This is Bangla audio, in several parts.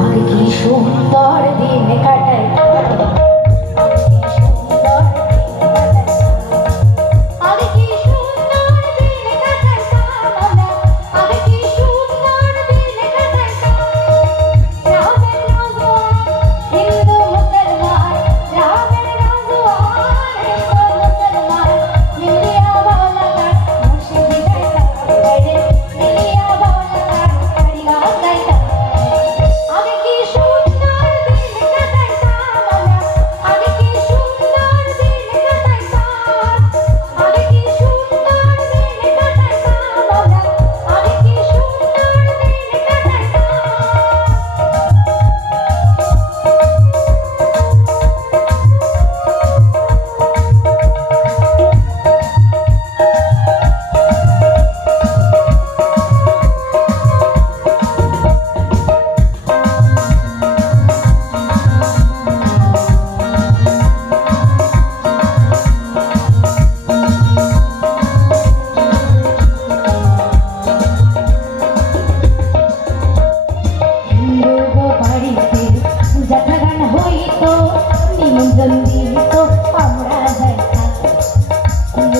আর কি সুন্দর দিন কাটে।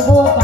boba